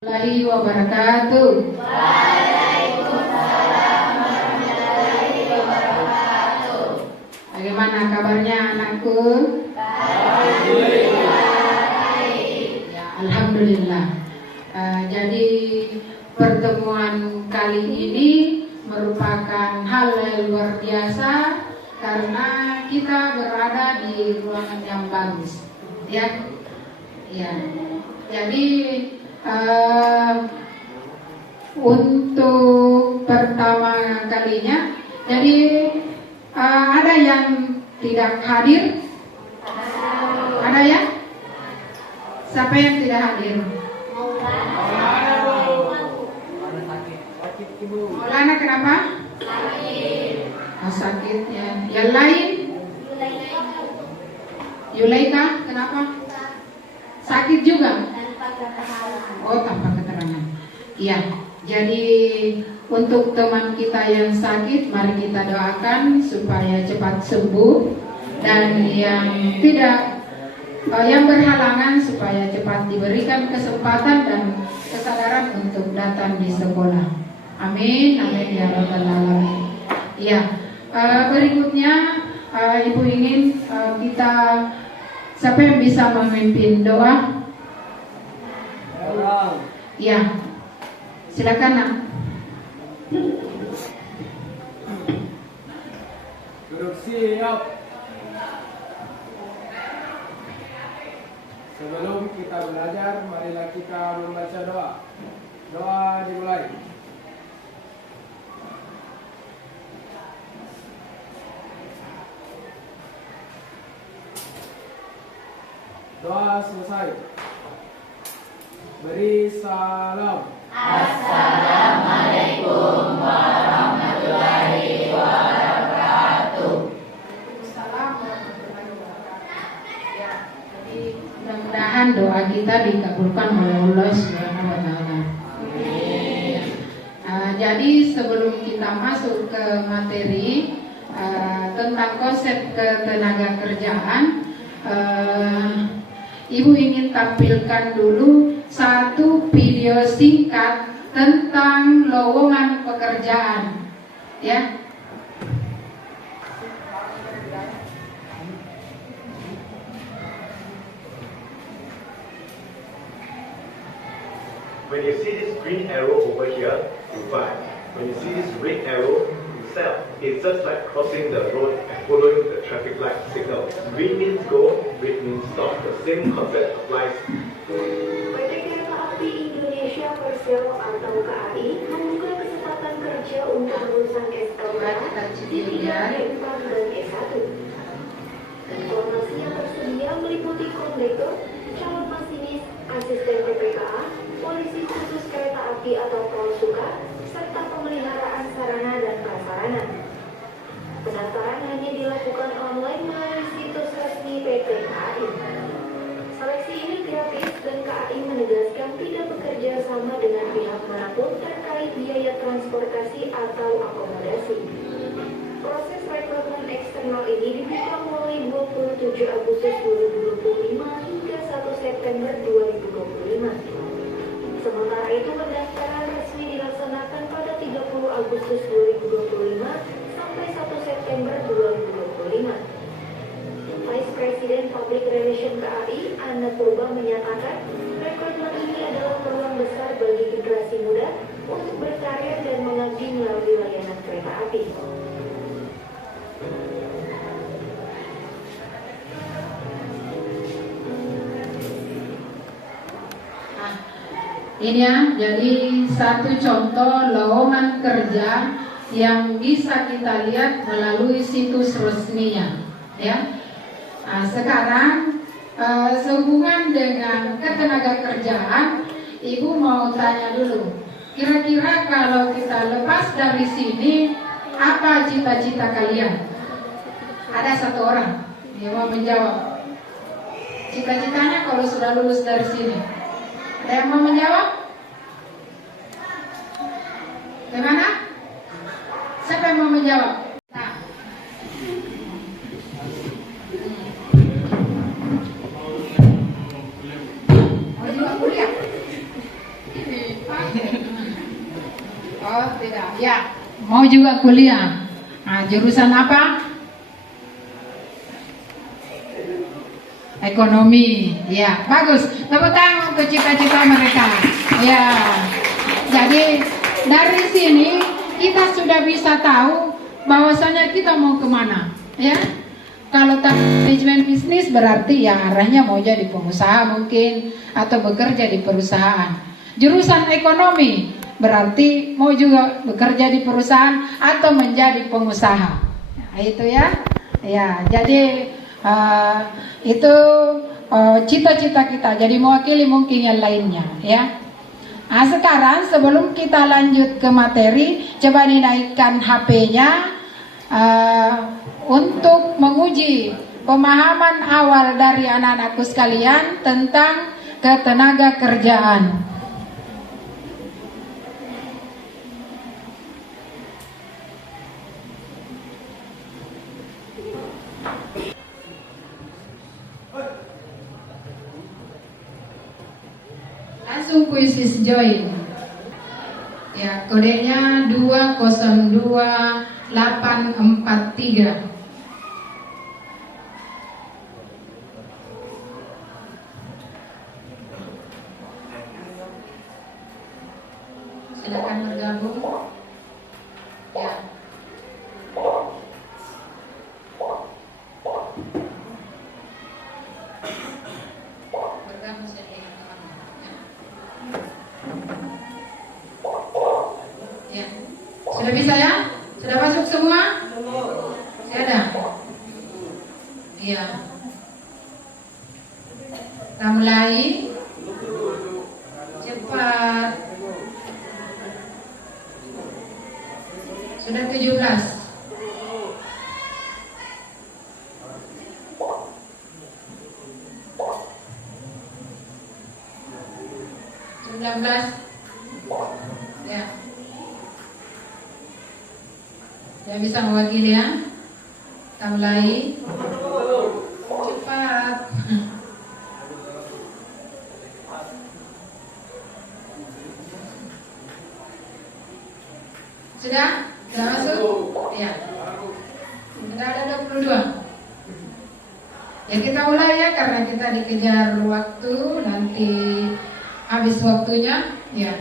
Warahmatullahi wabarakatuh. Waalaikumsalam warahmatullahi wabarakatuh. Bagaimana kabarnya anakku? Ya, alhamdulillah. Jadi pertemuan kali ini merupakan hal yang luar biasa karena kita berada di ruangan yang bagus, ya. Ya. Jadi untuk pertama kalinya, jadi ada yang tidak hadir? Ada ya? Siapa yang tidak hadir? Maulana kenapa? Sakit ya. Yang lain? Yulaika kenapa? Sakit juga? Oh, tanpa keterangan. Iya. Jadi untuk teman kita yang sakit, mari kita doakan supaya cepat sembuh, dan yang tidak yang berhalangan supaya cepat diberikan kesempatan dan kesadaran untuk datang di sekolah. Amin, amin ya rabbal alamin. Iya. Berikutnya Ibu ingin kita, siapa yang bisa memimpin doa? Ya, silakan nak. Duduk siap. Sebelum kita belajar, marilah kita membaca doa. Doa dimulai. Doa selesai. Beri salam. Assalamualaikum warahmatullahi wabarakatuh. Waalaikumsalam warahmatullahi wabarakatuh. Ya, jadi mudah-mudahan doa kita dikabulkan oleh Allah Subhanahu wa taala. Jadi sebelum kita masuk ke materi tentang konsep ketenaga kerjaan, Ibu ingin tampilkan dulu satu video singkat tentang lowongan pekerjaan, ya. When you see this green arrow over here, you buy. When you see this red arrow, you sell. It's just like crossing the road and following the traffic light signal. Green means go, red means stop. The same concept applies. PT Kereta Api Indonesia Persero atau KAI membuka kesempatan kerja untuk lulusan SLK di bidang D4 dan S1. Informasi yang tersedia meliputi kondektur, calon masinis, asisten PPKA, polisi khusus kereta api atau Polsuka, serta pemeliharaan sarana dan prasarana. Pendaftaran hanya dilakukan online melalui situs resmi PT KAI. Seleksi ini gratis dan KAI menegaskan tidak bekerja sama dengan pihak manapun terkait biaya transportasi atau akomodasi. Proses rekrutmen eksternal ini dibuka mulai 27 Agustus 2025 hingga 1 September 2025. Sementara itu pendaftaran resmi dilaksanakan pada 30 Agustus 2025 sampai 1 September 2025. Vice President Public Relation KAI, Anna Purba menyatakan, rekrutmen ini adalah peluang besar bagi generasi muda untuk berkarir dan mengabdi melalui layanan kereta api. Ini ya, jadi satu contoh lowongan kerja yang bisa kita lihat melalui situs resminya, ya. Nah, sekarang sehubungan dengan ketenaga kerjaan, Ibu mau tanya dulu, kira-kira kalau kita lepas dari sini, apa cita-cita kalian? Ada satu orang yang mau menjawab. Cita-citanya kalau sudah lulus dari sini. Ada yang mau menjawab? Gimana? Siapa yang mau menjawab? Nah. Mau juga kuliah? Ya, mau juga kuliah. Nah, jurusan apa? Ekonomi. Ya, bagus. Tepuk tangan untuk cita-cita mereka. Ya. Jadi dari sini kita sudah bisa tahu bahwasanya kita mau kemana. Ya. Kalau manajemen bisnis berarti ya arahnya mau jadi pengusaha mungkin atau bekerja di perusahaan. Jurusan ekonomi berarti mau juga bekerja di perusahaan atau menjadi pengusaha. Nah, itu ya. Ya, jadi itu cita-cita kita. Jadi mewakili mungkin yang lainnya, ya. Nah, sekarang sebelum kita lanjut ke materi, coba dinaikkan HP-nya untuk menguji pemahaman awal dari anak-anakku sekalian tentang ketenaga kerjaan. Langsung puisi join. Ya, kodenya 202843. Silakan bergabung. Ya. Bergabung saja dengan teman-teman. Ya. Sudah bisa ya? Sudah masuk semua? Sudah ada? Iya. Kita mulai. Cepat. Sudah 17. Ya. Saya bisa mewakili ya. Kita mulai. Cepat. Sudah? Sudah masuk? Ya. Sudah ada 22. Ya, kita mulai ya, karena kita dikejar waktu, nanti habis waktunya, ya.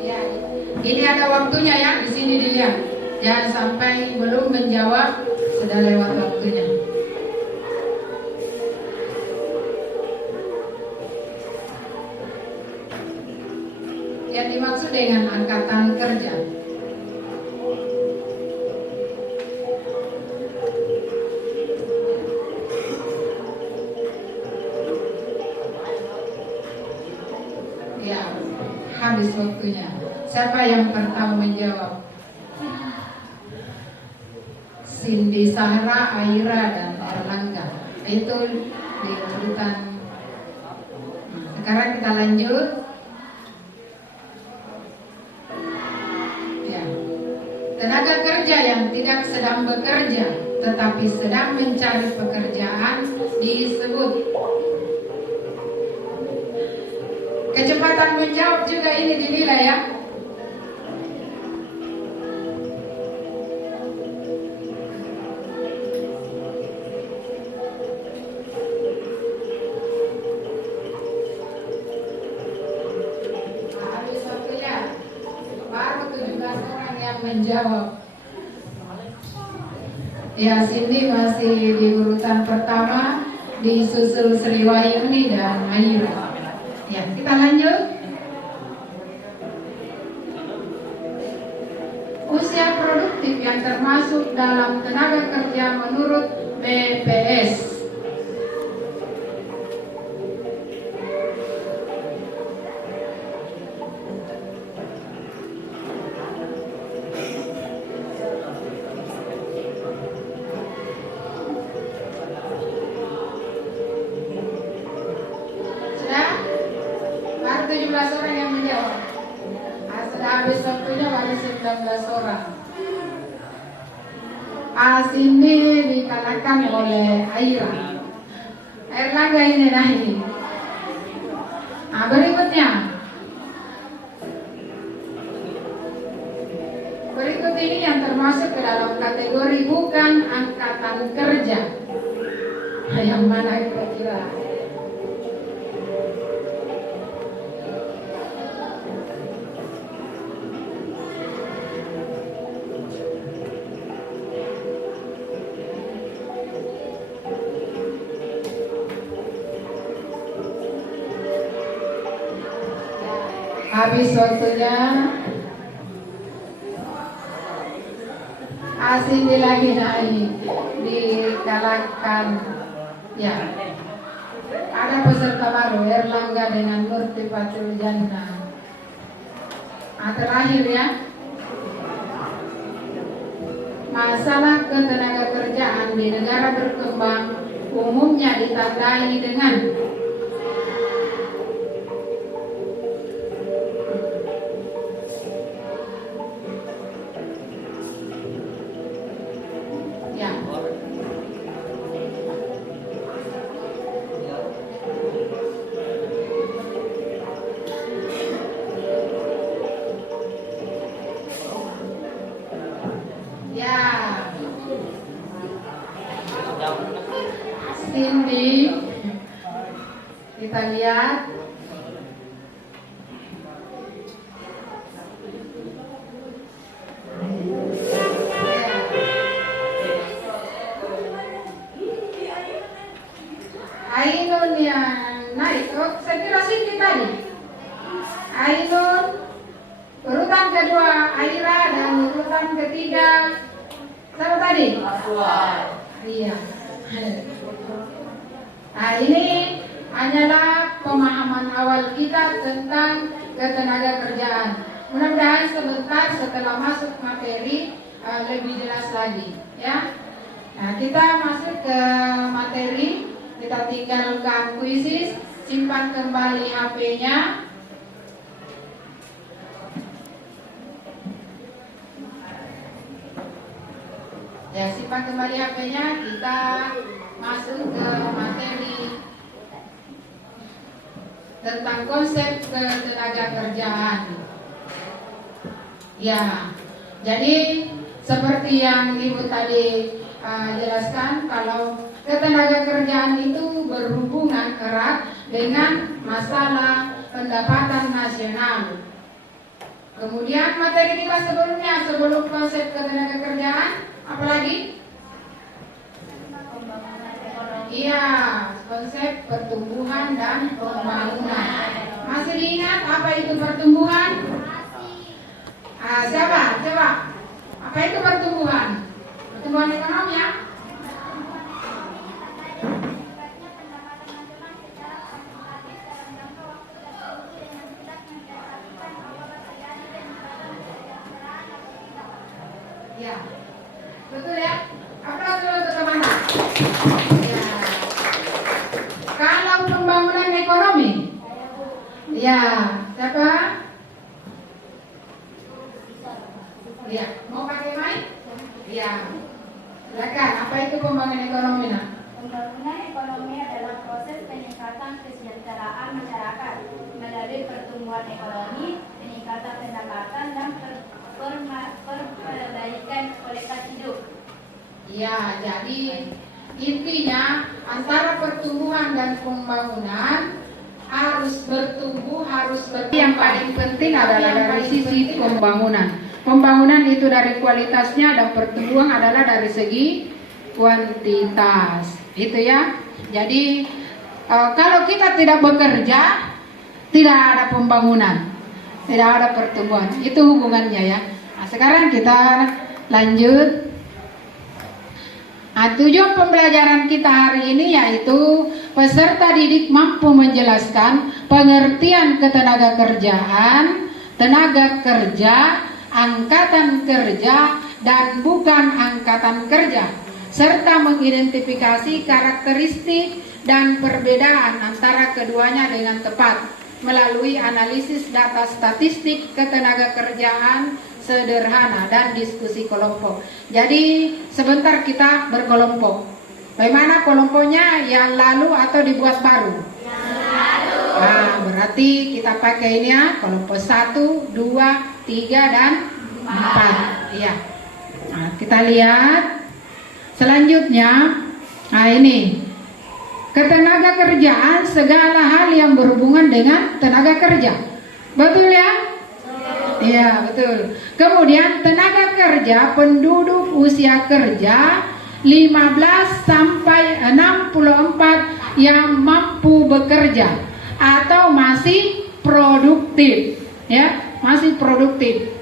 Ya, ini ada waktunya ya, di sini dilihat. Jangan sampai belum menjawab sudah lewat waktunya. Yang dimaksud dengan angkatan kerja. Ya, habis waktunya. Siapa yang pertama menjawab? Cindy, Sahra, Aira, dan Erlangga. Itu di urutan. Sekarang kita lanjut. Ya. Tenaga kerja yang tidak sedang bekerja, tetapi sedang mencari pekerjaan disebut. Kecepatan menjawab juga ini dinilai ya. Habis waktunya. Baru 17 orang yang menjawab. Ya, Cindy masih di urutan pertama, disusul Sri Wahyuni dan Aira. Ya, kita lanjut. Usia produktif yang termasuk dalam tenaga kerja menurut BPS. Sudah? Baru 17 orang yang menjawab. Sudah habis waktunya baru 19 orang. Cindy dikalahkan oleh Aira. Erlangga ini nah ini. Nah, berikutnya. Berikut ini yang termasuk ke dalam kategori bukan angkatan kerja. Nah, yang mana kira-kira? Habis waktunya. Asing lagi naik dikalahkan. Ya, ada peserta baru Erlangga dengan Murti Fatul Jannah. Terakhir ya, masalah ketenaga kerjaan di negara berkembang umumnya ditandai dengan Cindy, kita lihat. Ainun yang naik. Oh, saya kira Cindy tadi. Ainun, urutan kedua Aira dan urutan ketiga siapa tadi? Iya. Nah, ini hanyalah pemahaman awal kita tentang ketenaga kerjaan. Mudah-mudahan sebentar setelah masuk materi lebih jelas lagi, ya. Nah, kita masuk ke materi, kita tinggalkan kuisis, simpan kembali HP-nya. Ya, simpan kembali HP-nya, kita masuk ke materi tentang konsep ketenaga kerjaan. Ya, jadi seperti yang Ibu tadi jelaskan, kalau ketenaga kerjaan itu berhubungan erat dengan masalah pendapatan nasional. Kemudian materi kita sebelumnya, sebelum konsep ketenaga kerjaan, apalagi? Iya, konsep pertumbuhan dan pembangunan. Masih diingat apa itu pertumbuhan? Siapa? Coba. Apa itu pertumbuhan? Pertumbuhan ekonomi ya? Ya, betul ya. Apa dulu teman-teman? Ya. Kalau pembangunan ekonomi, ya, siapa? Ya, mau pakai mic? Ya, silakan. Apa itu pembangunan ekonomi, nak? Pembangunan ekonomi adalah proses peningkatan kesejahteraan masyarakat melalui pertumbuhan ekonomi, peningkatan pendapatan dan perbaikan kualitas hidup. Ya, jadi intinya antara pertumbuhan dan pembangunan harus bertumbuh, yang paling penting adalah dari sisi pembangunan. Pembangunan itu dari kualitasnya dan pertumbuhan adalah dari segi kuantitas. Itu ya. Jadi kalau kita tidak bekerja, tidak ada pembangunan, tidak ada pertumbuhan. Itu hubungannya ya. Nah, sekarang kita lanjut. Tujuan pembelajaran kita hari ini yaitu peserta didik mampu menjelaskan pengertian ketenaga kerjaan, tenaga kerja, angkatan kerja, dan bukan angkatan kerja, serta mengidentifikasi karakteristik dan perbedaan antara keduanya dengan tepat melalui analisis data statistik ketenaga kerjaan sederhana dan diskusi kelompok. Jadi sebentar kita berkelompok. Bagaimana kelompoknya? Yang lalu atau dibuat baru? Yang lalu. Nah, berarti kita pakai ini ya, kelompok 1, 2, 3, dan 4. Iya. Nah, kita lihat selanjutnya. Nah, ini ketenaga kerjaan segala hal yang berhubungan dengan tenaga kerja. Betul ya? Iya, betul. Kemudian tenaga kerja penduduk usia kerja 15 sampai 64 yang mampu bekerja atau masih produktif, ya, masih produktif.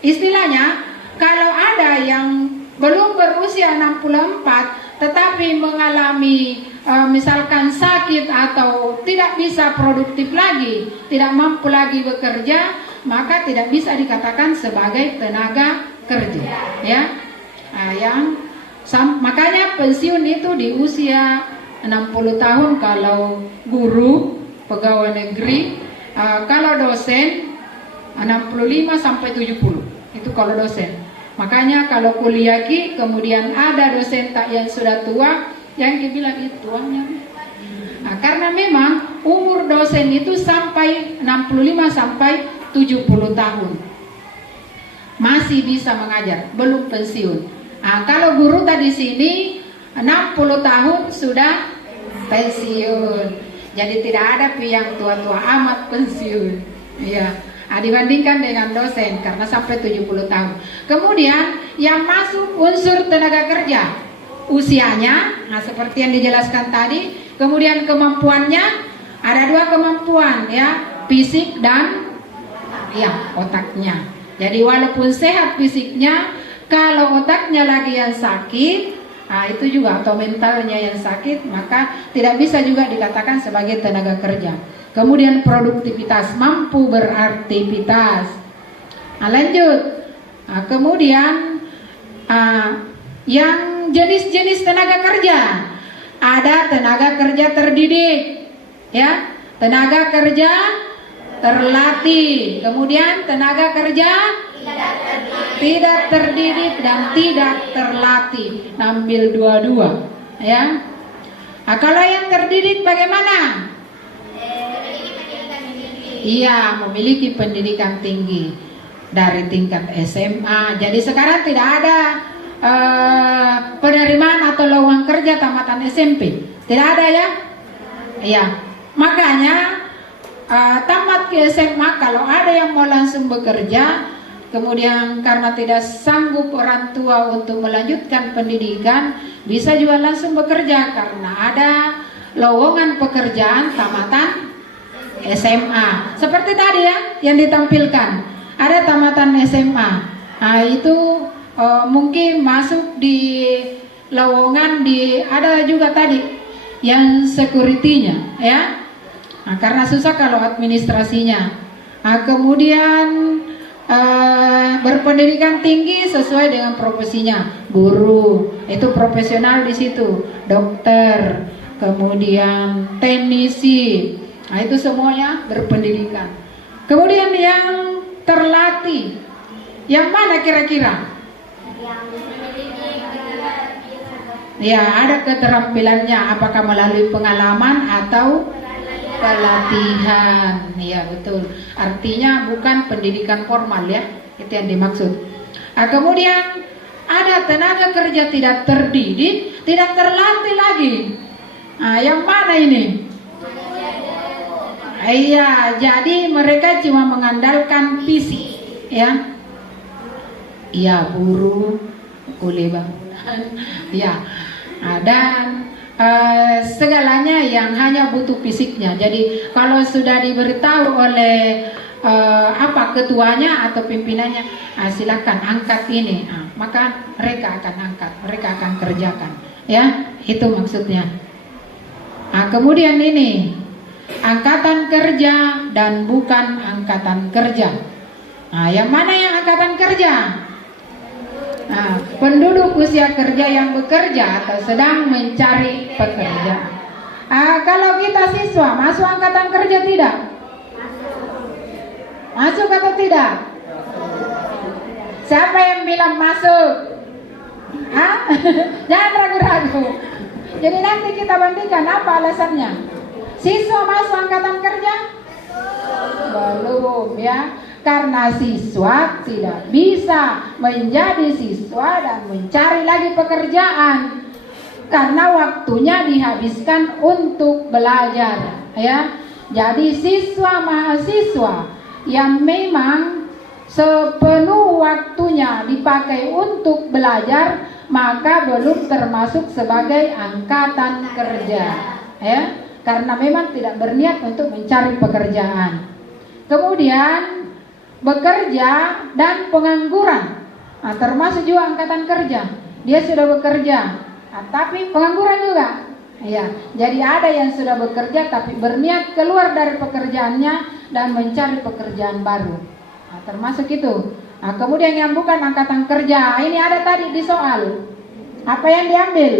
Istilahnya, kalau ada yang belum berusia 64 tetapi mengalami misalkan sakit atau tidak bisa produktif lagi, tidak mampu lagi bekerja, maka tidak bisa dikatakan sebagai tenaga kerja, ya. Makanya pensiun itu di usia 60 tahun kalau guru, pegawai negeri, kalau dosen 65 sampai 70. Itu kalau dosen. Makanya kalau kuliah kemudian ada dosen tak yang sudah tua yang bilang itu tuanya. Nah, karena memang umur dosen itu sampai 65 sampai 70 tahun. Masih bisa mengajar, belum pensiun. Nah, kalau guru tadi sini 60 tahun sudah pensiun. Jadi tidak ada yang tua-tua amat pensiun. Iya. Nah, dibandingkan dengan dosen karena sampai 70 tahun. Kemudian yang masuk unsur tenaga kerja, usianya, nah seperti yang dijelaskan tadi. Kemudian kemampuannya, ada 2 kemampuan ya, fisik dan ya otaknya. Jadi walaupun sehat fisiknya, kalau otaknya lagi yang sakit, nah itu juga, atau mentalnya yang sakit, maka tidak bisa juga dikatakan sebagai tenaga kerja. Kemudian produktivitas, mampu beraktivitas. Nah, lanjut. Nah, kemudian yang jenis-jenis tenaga kerja, ada tenaga kerja terdidik, ya, tenaga kerja terlatih, kemudian tenaga kerja tidak terdidik dan tidak terlatih. Ambil dua-dua, ya. Nah, kalau yang terdidik bagaimana? Iya, memiliki pendidikan tinggi dari tingkat SMA. Jadi sekarang tidak ada penerimaan atau lowongan kerja tamatan SMP. Tidak ada ya? Iya. Makanya tamat ke SMA, kalau ada yang mau langsung bekerja, kemudian karena tidak sanggup orang tua untuk melanjutkan pendidikan, bisa juga langsung bekerja karena ada lowongan pekerjaan tamatan SMA. Seperti tadi ya yang ditampilkan, ada tamatan SMA. Nah, itu mungkin masuk di lowongan di, ada juga tadi yang security-nya ya. Nah, karena susah kalau administrasinya. Nah, kemudian berpendidikan tinggi sesuai dengan profesinya. Guru itu profesional di situ, dokter, kemudian teknisi. Nah, itu semuanya berpendidikan. Kemudian yang terlatih, yang mana kira-kira? Ya, ada keterampilannya, apakah melalui pengalaman atau pelatihan. Ya, betul. Artinya bukan pendidikan formal ya, itu yang dimaksud. Nah, kemudian ada tenaga kerja tidak terdidik, tidak terlatih lagi. Nah, yang mana ini? Iya, jadi mereka cuma mengandalkan fisik, ya. Iya, buruh, kuliah bangunan, ya. Dan segalanya yang hanya butuh fisiknya. Jadi kalau sudah diberitahu oleh ketuanya atau pimpinannya, silakan angkat ini, maka mereka akan angkat, mereka akan kerjakan, ya. Itu maksudnya. Kemudian ini angkatan kerja dan bukan angkatan kerja. Yang mana yang angkatan kerja? Penduduk usia kerja yang bekerja atau sedang mencari pekerjaan. Kalau kita siswa, masuk angkatan kerja tidak? Masuk atau tidak? Siapa yang bilang masuk? Jangan ragu-ragu. Jadi nanti kita bandingkan apa alasannya. Siswa masuk angkatan kerja? Belum ya. Karena siswa tidak bisa menjadi siswa dan mencari lagi pekerjaan. Karena waktunya dihabiskan untuk belajar ya. Jadi siswa mahasiswa yang memang sepenuh waktunya dipakai untuk belajar, maka belum termasuk sebagai angkatan kerja ya, karena memang tidak berniat untuk mencari pekerjaan. Kemudian bekerja dan pengangguran, nah, termasuk juga angkatan kerja. Dia sudah bekerja, nah, tapi pengangguran juga ya. Jadi ada yang sudah bekerja tapi berniat keluar dari pekerjaannya dan mencari pekerjaan baru, nah, termasuk itu. Nah, kemudian yang bukan angkatan kerja, ini ada tadi di soal. Apa yang diambil?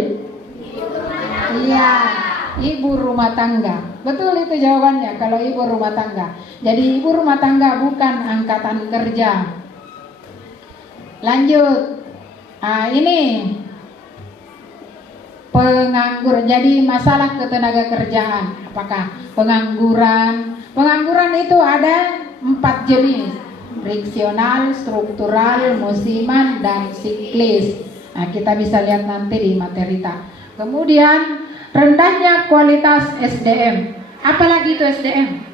Iya, ibu rumah tangga. Betul itu jawabannya, kalau ibu rumah tangga. Jadi ibu rumah tangga bukan angkatan kerja. Lanjut. Nah, ini pengangguran. Jadi masalah ketenaga kerjaan. Apakah pengangguran? Pengangguran itu ada 4 jenis. Friksional, struktural, musiman, dan siklis. Nah, kita bisa lihat nanti di materi tak. Kemudian rendahnya kualitas SDM. Apalagi itu SDM?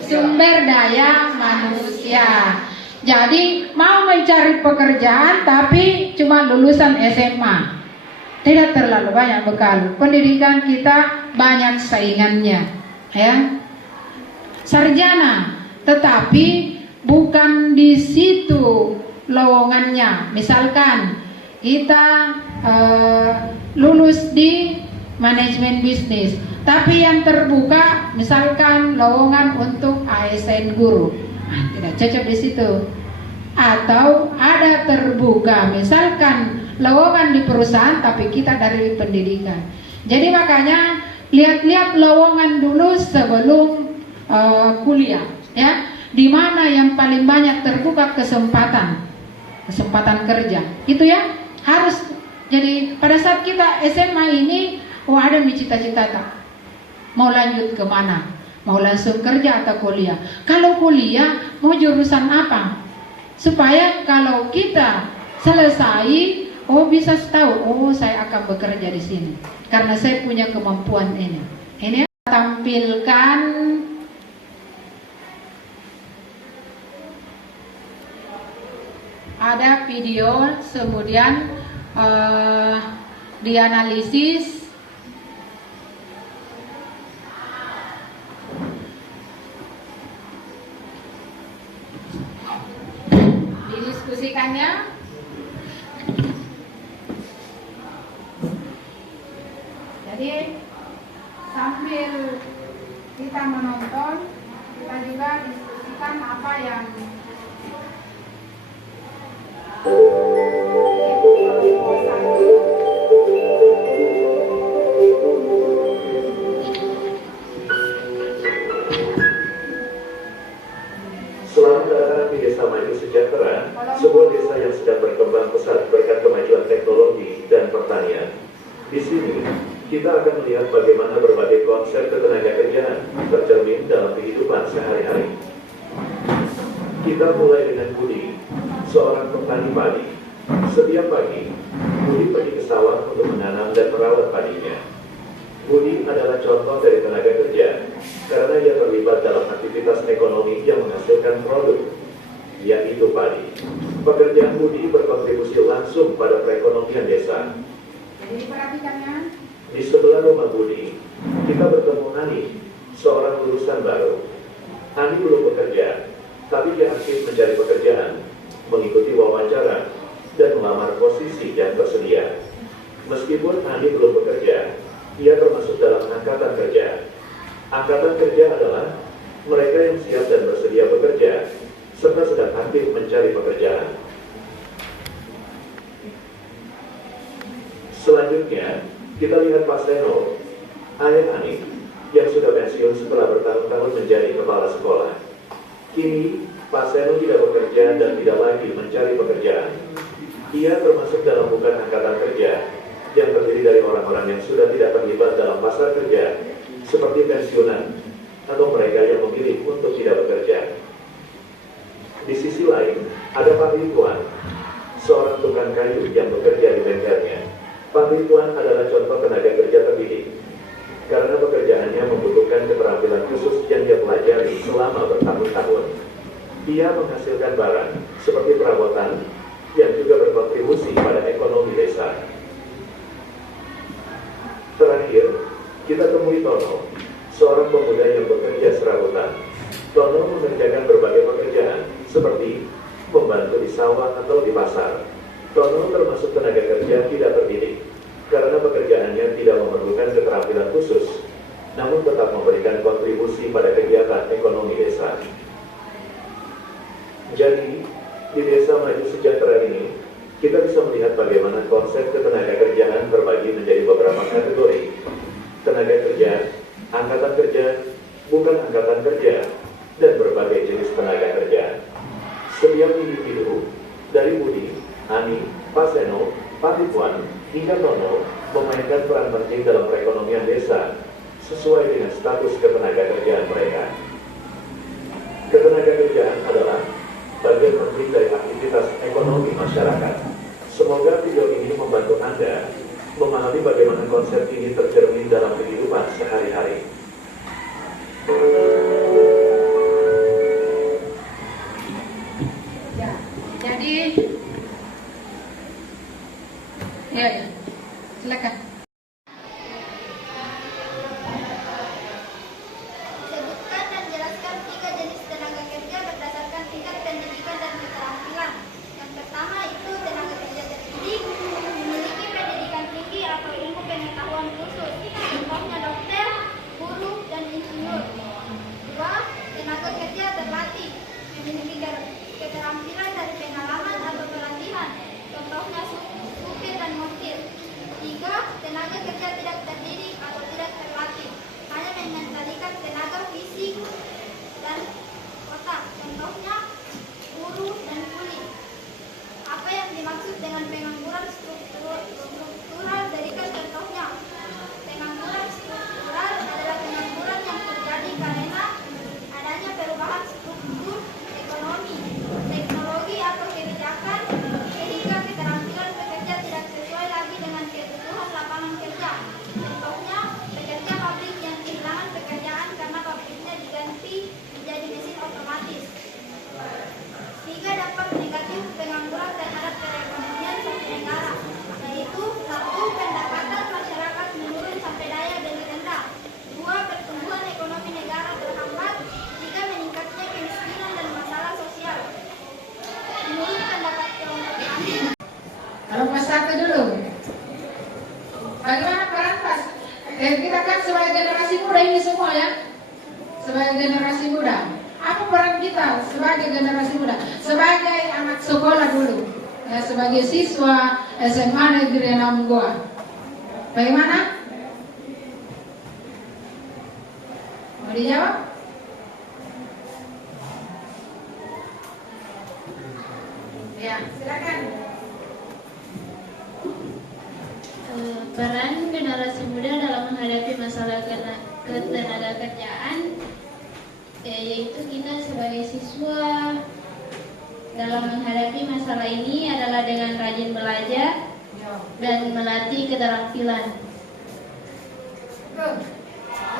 Sumber daya manusia. Jadi mau mencari pekerjaan tapi cuma lulusan SMA, tidak terlalu banyak bekal. Pendidikan kita banyak saingannya ya. Sarjana, tetapi bukan di situ lowongannya. Misalkan kita lulus di manajemen bisnis, tapi yang terbuka misalkan lowongan untuk ASN guru, nah, tidak cocok di situ. Atau ada terbuka misalkan lowongan di perusahaan tapi kita dari pendidikan. Jadi makanya lihat-lihat lowongan dulu sebelum kuliah ya, di mana yang paling banyak terbuka kesempatan kerja itu ya, harus. Jadi pada saat kita SMA ini, ada cita-cita tak mau lanjut kemana, mau langsung kerja atau kuliah. Kalau kuliah mau jurusan apa, supaya kalau kita selesai bisa tahu, saya akan bekerja di sini karena saya punya kemampuan ini. Ini tampilkan ada video, kemudian dianalisis. Didiskusikannya. Jadi sambil kita menonton, kita juga diskusikan apa yang Selamat datang di Desa Maju Sejahtera, sebuah desa yang sedang berkembang pesat berkat kemajuan teknologi dan pertanian. Di sini, kita akan melihat bagaimana berbagai konsep ketenagakerjaan tercermin dalam kehidupan sehari-hari. Kita mulai dengan Budi, seorang petani padi. Setiap pagi, Budi pergi ke sawah untuk menanam dan merawat padinya. Budi adalah contoh dari tenaga kerja karena ia terlibat dalam aktivitas ekonomi yang menghasilkan produk, yaitu padi. Pekerjaan Budi berkontribusi langsung pada perekonomian desa. Jadi perhatikannya. Di sebelah rumah Budi, kita bertemu Ani, seorang lulusan baru. Ani belum bekerja, tapi dia aktif mencari pekerjaan, mengikuti wawancara, dan melamar posisi yang tersedia. Meskipun Ani belum bekerja, ia termasuk dalam angkatan kerja. Angkatan kerja adalah mereka yang siap dan bersedia bekerja, serta sedang aktif mencari pekerjaan. Selanjutnya, kita lihat Pak Seno, ayah Ani, yang sudah pensiun setelah bertahun-tahun menjadi kepala sekolah. Kini, Pak Seno tidak bekerja dan tidak lagi mencari pekerjaan. Ia termasuk dalam bukan angkatan kerja, yang terdiri dari orang-orang yang sudah tidak terlibat dalam pasar kerja, seperti pensiunan atau mereka yang memilih untuk tidak bekerja. Di sisi lain, ada Pak Ridwan, seorang tukang kayu yang bekerja di bengkelnya. Pak Ridwan adalah contoh tenaga kerja terdidik, karena pekerjaannya membutuhkan keterampilan khusus yang dia pelajari selama bertahun-tahun. Dia menghasilkan barang seperti perabotan yang juga berkontribusi pada ekonomi desa. Terakhir, kita temui Tono, seorang pemuda yang bekerja serabutan. Tono mengerjakan berbagai pekerjaan seperti membantu di sawah atau di pasar. Tono termasuk tenaga kerja tidak terdidik, karena pekerjaannya tidak memerlukan keterampilan khusus, namun tetap memberikan kontribusi pada kegiatan ekonomi desa. Jadi, di Desa Maju Sejahtera ini, kita bisa melihat bagaimana konsep ketenaga kerjaan terbagi menjadi beberapa kategori. Tenaga kerja, angkatan kerja, bukan angkatan kerja, dan berbagai jenis tenaga kerja. Setiap individu, dari Budi, Ani, Pak Seno, Pak Ridwan, hingga Tono, memainkan peran penting dalam perekonomian desa, sesuai dengan status ketenaga kerjaan mereka. Ketenaga kerjaan adalah bagian penting dari aktivitas ekonomi masyarakat. Semoga video ini membantu Anda memahami bagaimana konsep ini tercermin dalam kehidupan sehari-hari. Ya, jadi ya, silakan. Sebutkan dan jelaskan 3 jenis tenaga kerja berdasarkan tingkat pendidikan dan keterampilan. Yang pertama itu tenaga kerja terdidik, memiliki pendidikan tinggi atau ilmu pengetahuan khusus. Contohnya dokter, guru, dan insinyur. 2. Tenaga kerja terlatih, memiliki keterampilan dari pengalaman atau pelatihan. Contohnya supir dan montir. 3. Tenaga kerja tidak terdidik atau tidak terlatih, hanya mengendalikan tenaga fisik dan otak. Contohnya buruh dan kuli. Apa yang dimaksud dengan pengangguran struktural? Berikan contohnya. Pengangguran struktural adalah pengangguran yang terjadi karena adanya perubahan struktur ekonomi, teknologi atau kebijakan, sehingga keterampilan pekerja tidak sesuai lagi dengan kebutuhan lapangan kerja. Contohnya, pekerja pabrik yang kehilangan pekerjaan karena pabriknya diganti menjadi mesin otomatis. 3 dampak negatif pengangguran terhadap perekonomian suatu negara, yaitu 1. Pendapatan masyarakat menurun sampai daya beli rendah. 2. Pertumbuhan ekonomi negara terhambat. 3. Meningkatnya kemiskinan dan masalah sosial. Menurut pendapat kelompok kami, Kelompok 1 dulu. Bagaimana peran Pak? Kita kan sebagai generasi muda ini semua ya, sebagai generasi muda. Apa peran kita sebagai generasi muda? Sebagai anak sekolah dulu, ya, sebagai siswa SMA Negeri 6 Goa. Bagaimana? Mau dijawab? Ya, silakan. Peran generasi muda dalam menghadapi masalah ketenaga kerjaan, yaitu kita sebagai siswa dalam menghadapi masalah ini adalah dengan rajin belajar dan melatih keterampilan. Betul.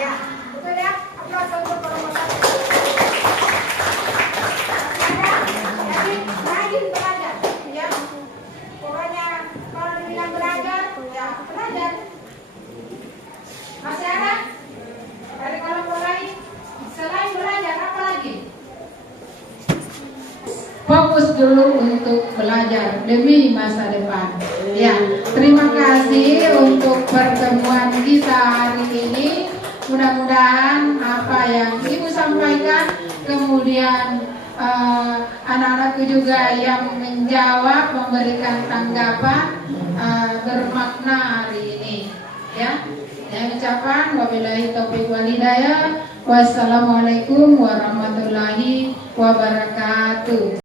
Ya, betul ya. Aplaus untuk kelompok 1. Jadi rajin belajar, ya. Pokoknya kalau dibilang belajar, ya belajar. Masih ada? Dari kelompok lain? Selain belajar, apa lagi? Fokus dulu untuk belajar demi masa depan. Ya, terima kasih untuk pertemuan kita hari ini. Mudah-mudahan apa yang Ibu sampaikan, kemudian anak-anakku juga yang menjawab, memberikan tanggapan bermakna hari ini. Ya, saya ucapkan wabillahi taufiq wal hidayah. Wassalamualaikum warahmatullahi wabarakatuh.